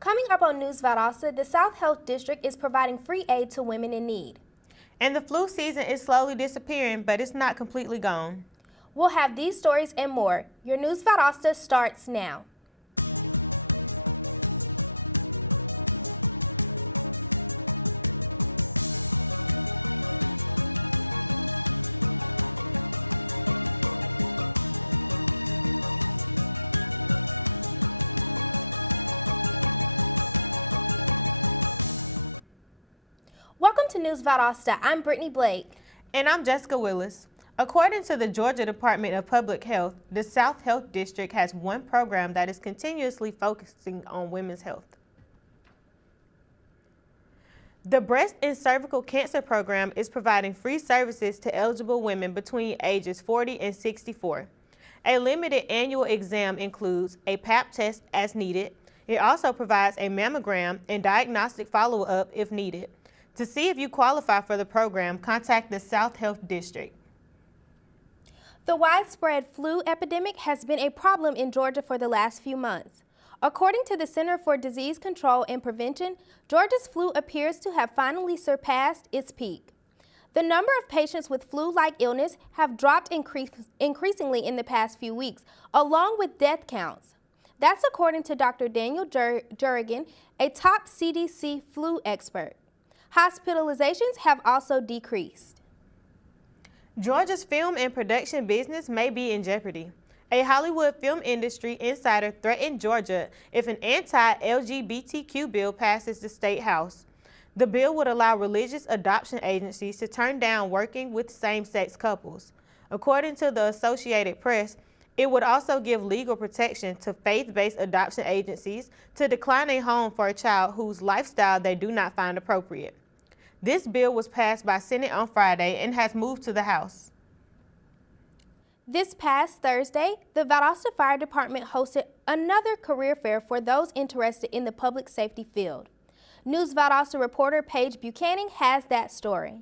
Coming up on News Valdosta, the South Health District is providing free aid to women in need. And the flu season is slowly disappearing, but it's not completely gone. We'll have these stories and more. Your News Valdosta starts now. Welcome to News Valdosta. I'm Brittany Blake. And I'm Jessica Willis. According to the Georgia Department of Public Health, the South Health District has one program that is continuously focusing on women's health. The Breast and Cervical Cancer Program is providing free services to eligible women between ages 40 and 64. A limited annual exam includes a Pap test as needed. It also provides a mammogram and diagnostic follow-up if needed. To see if you qualify for the program, contact the South Health District. The widespread flu epidemic has been a problem in Georgia for the last few months. According to the Center for Disease Control and Prevention, Georgia's flu appears to have finally surpassed its peak. The number of patients with flu-like illness have dropped increasingly in the past few weeks, along with death counts. That's according to Dr. Daniel Jurgen, a top CDC flu expert. Hospitalizations have also decreased. Georgia's film and production business may be in jeopardy. A Hollywood film industry insider threatened Georgia if an anti-LGBTQ bill passes the State House. The bill would allow religious adoption agencies to turn down working with same-sex couples. According to the Associated Press, it would also give legal protection to faith-based adoption agencies to decline a home for a child whose lifestyle they do not find appropriate. This bill was passed by Senate on Friday and has moved to the House. This past Thursday, the Valdosta Fire Department hosted another career fair for those interested in the public safety field. News Valdosta reporter Paige Buchanan has that story.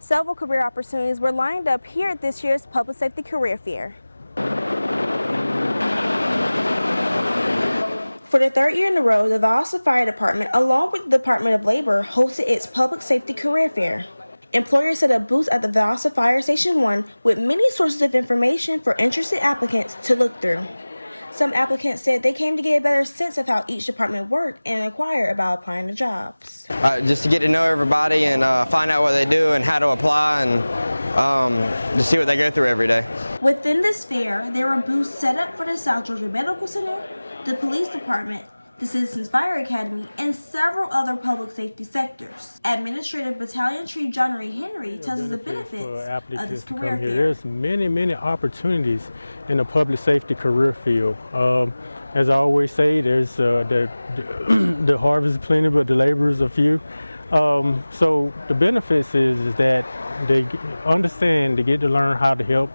Several career opportunities were lined up here at this year's Public Safety Career Fair. For the third year in a row, the Valdosta Fire Department, along with the Department of Labor, hosted its Public Safety Career Fair. Employers set up booths at the Valdosta Fire Station 1 with many sources of information for interested applicants to look through. Some applicants said they came to get a better sense of how each department worked and inquire about applying to jobs. Just to get to know everybody and find out what to do and how to apply and to see what they go through every day. Within this fair, there were booths set up for the South Georgia Medical Center, the Police Department, the Citizens Fire Academy, and several other public safety sectors. Administrative Battalion Chief John Ray Henry tells us the benefits for applicants to come career here. There's many opportunities in the public safety career field. As I always say, there's the harvest is plenty, but the laborers are few. So the benefits is that they understand and they get to learn how to help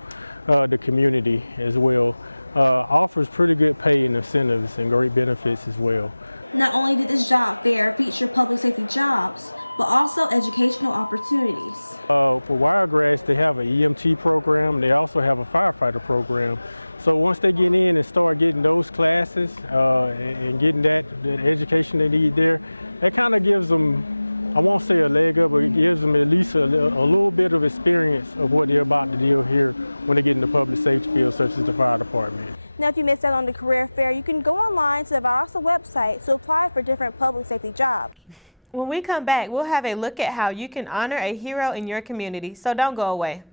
the community as well. Offers pretty good pay and incentives and great benefits as well. Not only did this job fair feature public safety jobs, but also educational opportunities. For wiregrass, they have an EMT program. They also have a firefighter program. So once they get in and start getting those classes and getting the education they need there, that kind of gives them, I won't say a leg up, but it gives them at least a little bit of experience of what they're about to do here when they get in the public safety field, such as the fire department. Now, if you missed out on the career fair, you can go online to the Valdosta website to apply for different public safety jobs. When we come back, we'll have a look at how you can honor a hero in your community, so don't go away.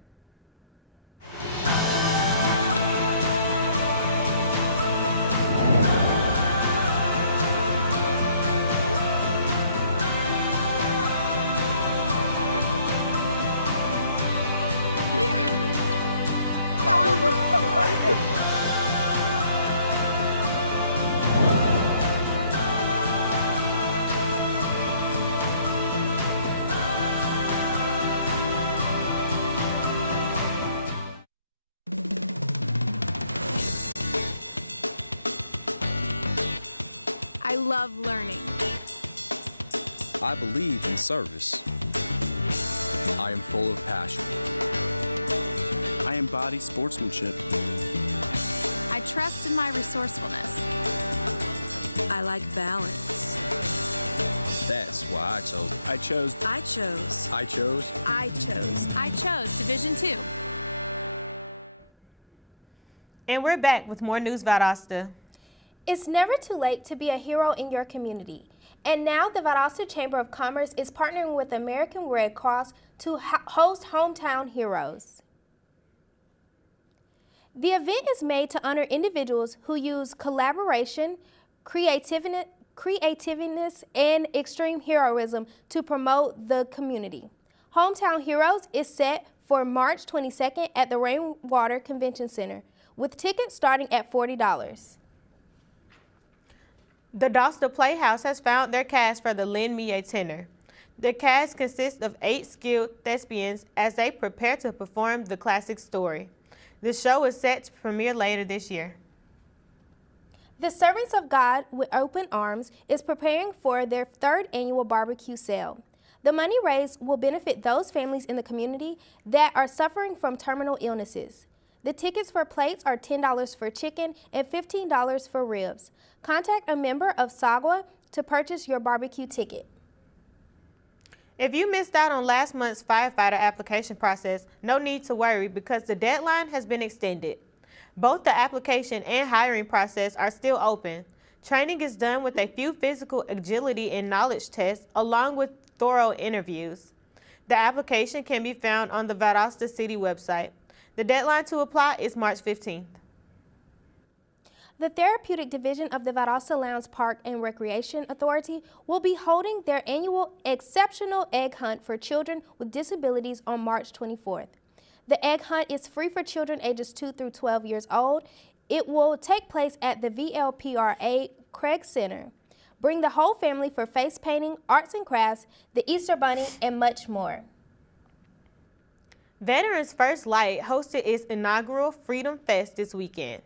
I love learning. I believe in service. I am full of passion. I embody sportsmanship. I trust in my resourcefulness. I like balance. That's why I chose Division 2. And we're back with more news Valdosta. It's never too late to be a hero in your community. And now the Valdosta Chamber of Commerce is partnering with the American Red Cross to host Hometown Heroes. The event is made to honor individuals who use collaboration, creativeness, and extreme heroism to promote the community. Hometown Heroes is set for March 22nd at the Rainwater Convention Center, with tickets starting at $40. The Valdosta Playhouse has found their cast for the Lend Me a Tenor. The cast consists of 8 skilled thespians as they prepare to perform the classic story. The show is set to premiere later this year. The Servants of God with Open Arms is preparing for their 3rd annual barbecue sale. The money raised will benefit those families in the community that are suffering from terminal illnesses. The tickets for plates are $10 for chicken and $15 for ribs. Contact a member of SAGWA to purchase your barbecue ticket. If you missed out on last month's firefighter application process, no need to worry because the deadline has been extended. Both the application and hiring process are still open. Training is done with a few physical agility and knowledge tests along with thorough interviews. The application can be found on the Valdosta City website. The deadline to apply is March 15th. The Therapeutic Division of the Valdosta Lowndes Park and Recreation Authority will be holding their annual Exceptional Egg Hunt for children with disabilities on March 24th. The egg hunt is free for children ages 2 through 12 years old. It will take place at the VLPRA Craig Center. Bring the whole family for face painting, arts and crafts, the Easter Bunny, and much more. Veterans First Light hosted its inaugural Freedom Fest this weekend.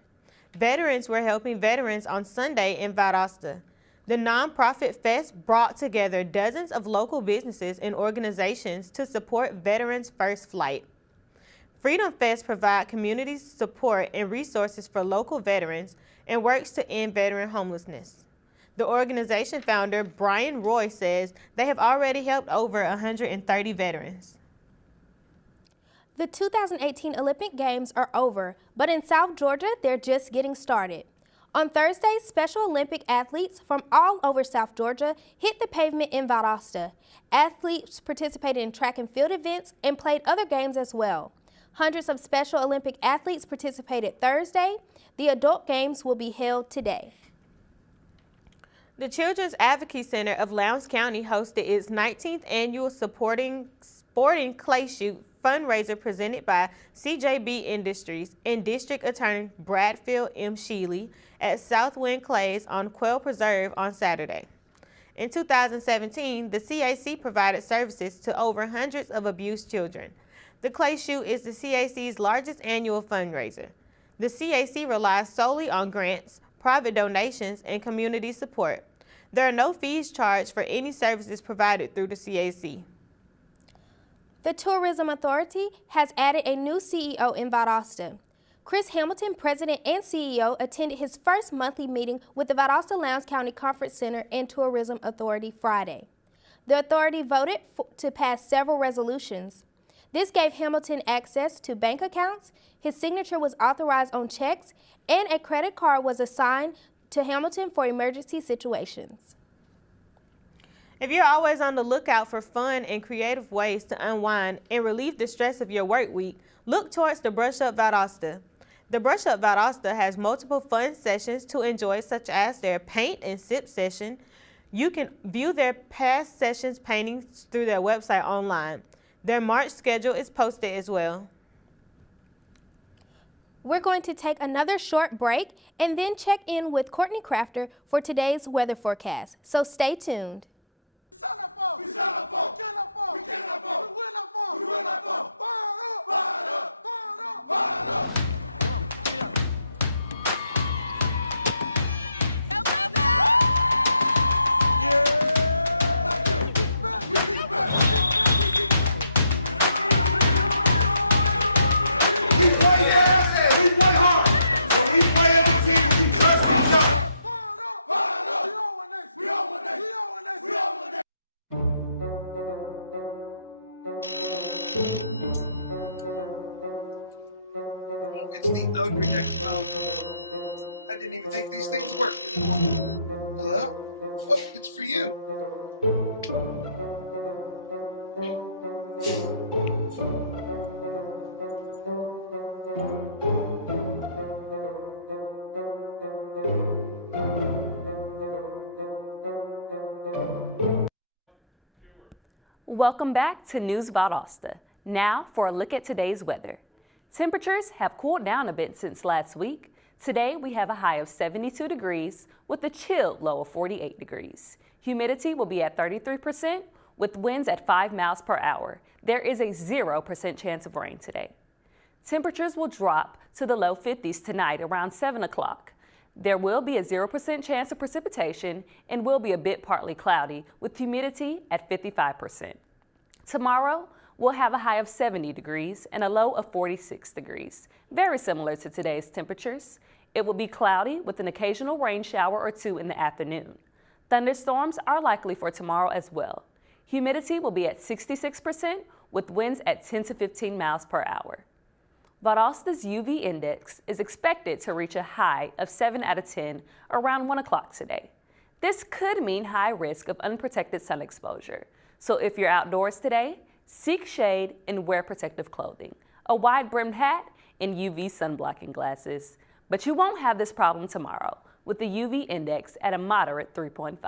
Veterans were helping veterans on Sunday in Valdosta. The nonprofit fest brought together dozens of local businesses and organizations to support Veterans First Flight. Freedom Fest provides community support and resources for local veterans and works to end veteran homelessness. The organization founder, Brian Roy, says they have already helped over 130 veterans. The 2018 Olympic Games are over, but in South Georgia, they're just getting started. On Thursday, Special Olympic athletes from all over South Georgia hit the pavement in Valdosta. Athletes participated in track and field events and played other games as well. Hundreds of Special Olympic athletes participated Thursday. The adult games will be held today. The Children's Advocacy Center of Lowndes County hosted its 19th annual Sporting Clay Shoot fundraiser presented by CJB Industries and District Attorney Bradfield M. Sheely at Southwind Clays on Quail Preserve on Saturday. In 2017, the CAC provided services to over hundreds of abused children. The Clay Shoot is the CAC's largest annual fundraiser. The CAC relies solely on grants, private donations, and community support. There are no fees charged for any services provided through the CAC. The Tourism Authority has added a new CEO in Valdosta. Chris Hamilton, President and CEO, attended his first monthly meeting with the Valdosta Lowndes County Conference Center and Tourism Authority Friday. The authority voted to pass several resolutions. This gave Hamilton access to bank accounts, his signature was authorized on checks, and a credit card was assigned to Hamilton for emergency situations. If you're always on the lookout for fun and creative ways to unwind and relieve the stress of your work week, look towards the Brush Up Valdosta. The Brush Up Valdosta has multiple fun sessions to enjoy, such as their paint and sip session. You can view their past sessions paintings through their website online. Their March schedule is posted as well. We're going to take another short break and then check in with Courtney Crafter for today's weather forecast. So stay tuned. make these things work. Huh? What? It's for you. Welcome back to News Valdosta. Now for a look at today's weather. Temperatures have cooled down a bit since last week. Today we have a high of 72 degrees with a chilled low of 48 degrees. Humidity will be at 33% with winds at 5 miles per hour. There is a 0% chance of rain today. Temperatures will drop to the low 50s tonight around 7 o'clock. There will be a 0% chance of precipitation and will be a bit partly cloudy with humidity at 55%. Tomorrow, we'll have a high of 70 degrees and a low of 46 degrees, very similar to today's temperatures. It will be cloudy with an occasional rain shower or two in the afternoon. Thunderstorms are likely for tomorrow as well. Humidity will be at 66% with winds at 10 to 15 miles per hour. Valdosta's UV index is expected to reach a high of 7 out of 10 around 1 o'clock today. This could mean high risk of unprotected sun exposure. So if you're outdoors today, seek shade and wear protective clothing, a wide-brimmed hat, and UV sun-blocking glasses. But you won't have this problem tomorrow with the UV index at a moderate 3.5.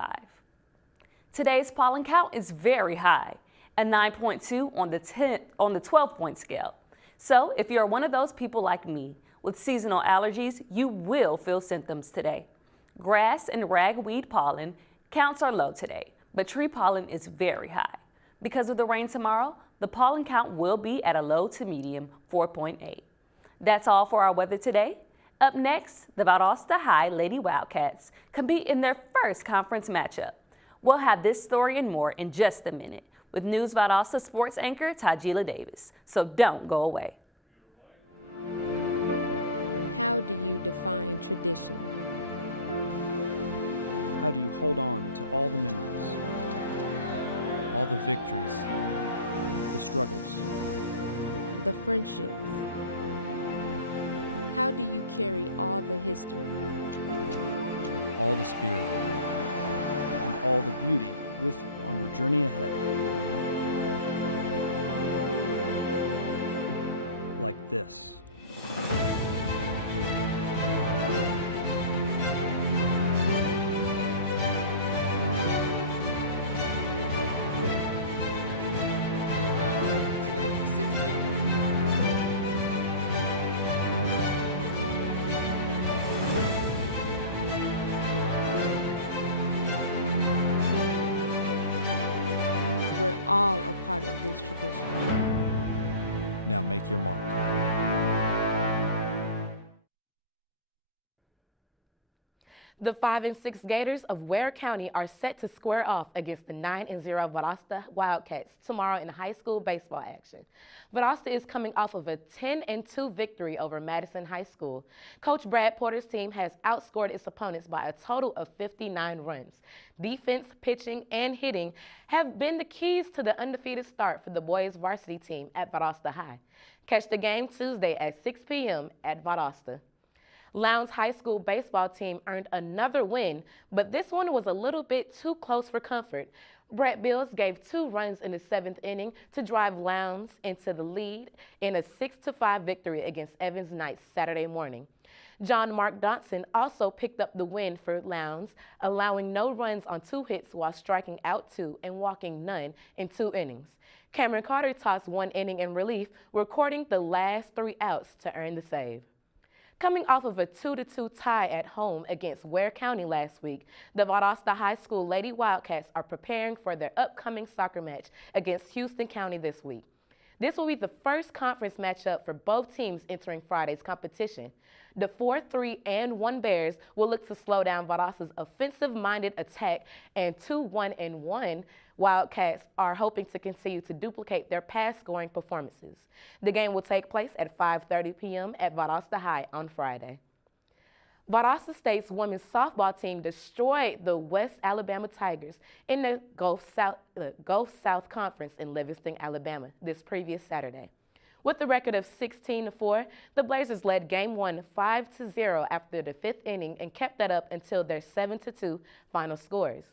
Today's pollen count is very high, a 9.2 on the 12-point scale. So if you're one of those people like me with seasonal allergies, you will feel symptoms today. Grass and ragweed pollen counts are low today, but tree pollen is very high. Because of the rain tomorrow, the pollen count will be at a low to medium 4.8. That's all for our weather today. Up next, the Valdosta High Lady Wildcats compete in their first conference matchup. We'll have this story and more in just a minute with News Valdosta sports anchor Tajila Davis, so don't go away. The 5 and 6 Gators of Ware County are set to square off against the 9 and 0 Valdosta Wildcats tomorrow in high school baseball action. Valdosta is coming off of a 10 and 2 victory over Madison High School. Coach Brad Porter's team has outscored its opponents by a total of 59 runs. Defense, pitching, and hitting have been the keys to the undefeated start for the boys varsity team at Valdosta High. Catch the game Tuesday at 6 p.m. at Valdosta. Lowndes High School baseball team earned another win, but this one was a little bit too close for comfort. Brett Bills gave 2 runs in the 7th inning to drive Lowndes into the lead in a 6-5 victory against Evans Knights Saturday morning. John Mark Dotson also picked up the win for Lowndes, allowing no runs on 2 hits while striking out 2 and walking none in 2 innings. Cameron Carter tossed 1 inning in relief, recording the last 3 outs to earn the save. Coming off of a 2-2 tie at home against Ware County last week, the Valdosta High School Lady Wildcats are preparing for their upcoming soccer match against Houston County this week. This will be the first conference matchup for both teams entering Friday's competition. The 4-3-1 Bears will look to slow down Valdosta's offensive-minded attack, and 2-1-1 Wildcats are hoping to continue to duplicate their past scoring performances. The game will take place at 5:30 p.m. at Valdosta High on Friday. Valdosta State's women's softball team destroyed the West Alabama Tigers in the Gulf South Conference in Livingston, Alabama this previous Saturday. With a record of 16-4, the Blazers led Game 1 5-0 after the 5th inning and kept that up until their 7-2 final scores.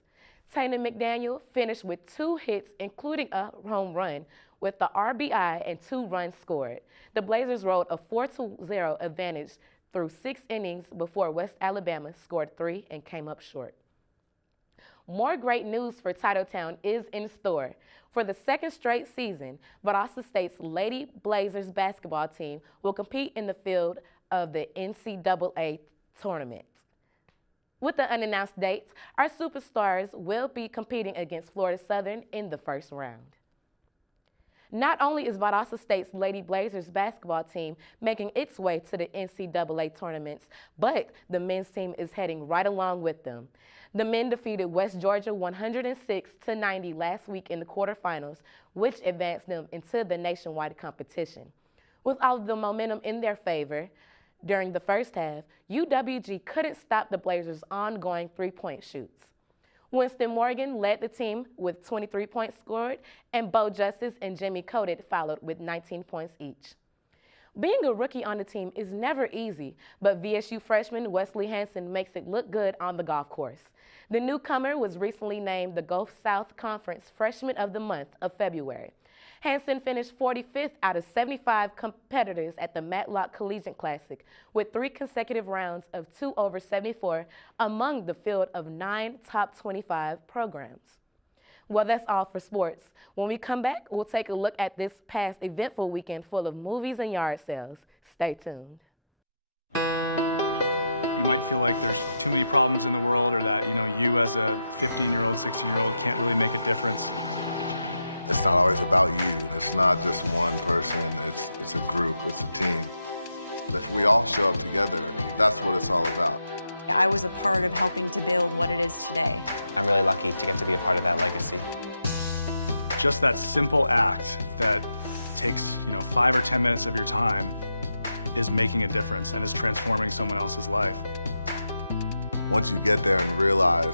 Tatum McDaniel finished with 2 hits, including a home run, with the RBI and 2 runs scored. The Blazers rode a 4-0 advantage through 6 innings before West Alabama scored 3 and came up short. More great news for Titletown is in store. For the 2nd straight season, Valdosta State's Lady Blazers basketball team will compete in the field of the NCAA tournament. With the unannounced dates, our superstars will be competing against Florida Southern in the first round. Not only is Valdosta State's Lady Blazers basketball team making its way to the NCAA tournaments, but the men's team is heading right along with them. The men defeated West Georgia 106-90 last week in the quarterfinals, which advanced them into the nationwide competition. With all of the momentum in their favor during the first half, UWG couldn't stop the Blazers' ongoing three-point shoots. Winston Morgan led the team with 23 points scored, and Bo Justice and Jimmy Coated followed with 19 points each. Being a rookie on the team is never easy, but VSU freshman Wesley Hansen makes it look good on the golf course. The newcomer was recently named the Gulf South Conference Freshman of the Month of February. Hansen finished 45th out of 75 competitors at the Matlock Collegiate Classic with 3 consecutive rounds of 2 over 74 among the field of 9 top 25 programs. Well, that's all for sports. When we come back, we'll take a look at this past eventful weekend full of movies and yard sales. Stay tuned. That simple act that takes 5 or 10 minutes of your time is making a difference and is transforming someone else's life. Once you get there and realize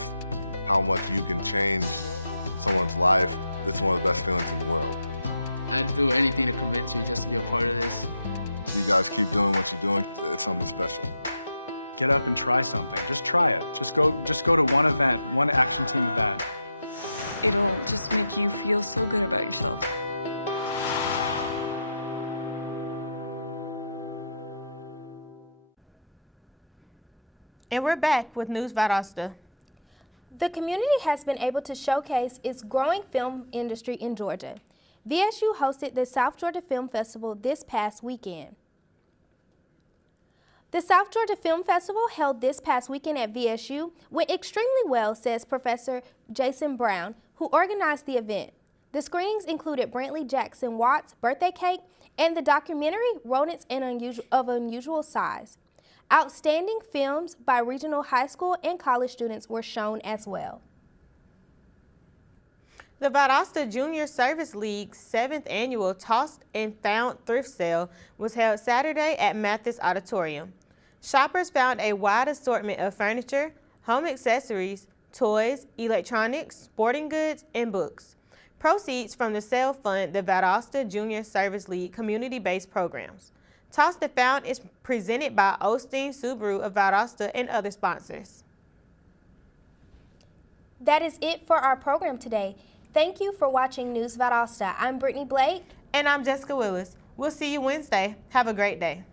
how much you can change someone's life, it's one of the best feelings in the world. I'd do anything to convince you just to be part of this. You guys keep doing what you're doing. It's something special. Get up and try something. Just try it. Just go to one event, one action team event. And we're back with News Valdosta. The community has been able to showcase its growing film industry in Georgia. VSU hosted the South Georgia Film Festival this past weekend. The South Georgia Film Festival, held this past weekend at VSU, went extremely well, says Professor Jason Brown, who organized the event. The screenings included Brantley Jackson Watt's birthday cake and the documentary Rodents of Unusual Size. Outstanding films by regional high school and college students were shown as well. The Valdosta Junior Service League's 7th annual Tossed and Found Thrift Sale was held Saturday at Mathis Auditorium. Shoppers found a wide assortment of furniture, home accessories, toys, electronics, sporting goods, and books. Proceeds from the sale fund the Valdosta Junior Service League community-based programs. Tossed and Found is presented by Osteen Subaru of Valdosta and other sponsors. That is it for our program today. Thank you for watching News Valdosta. I'm Brittany Blake. And I'm Jessica Willis. We'll see you Wednesday. Have a great day.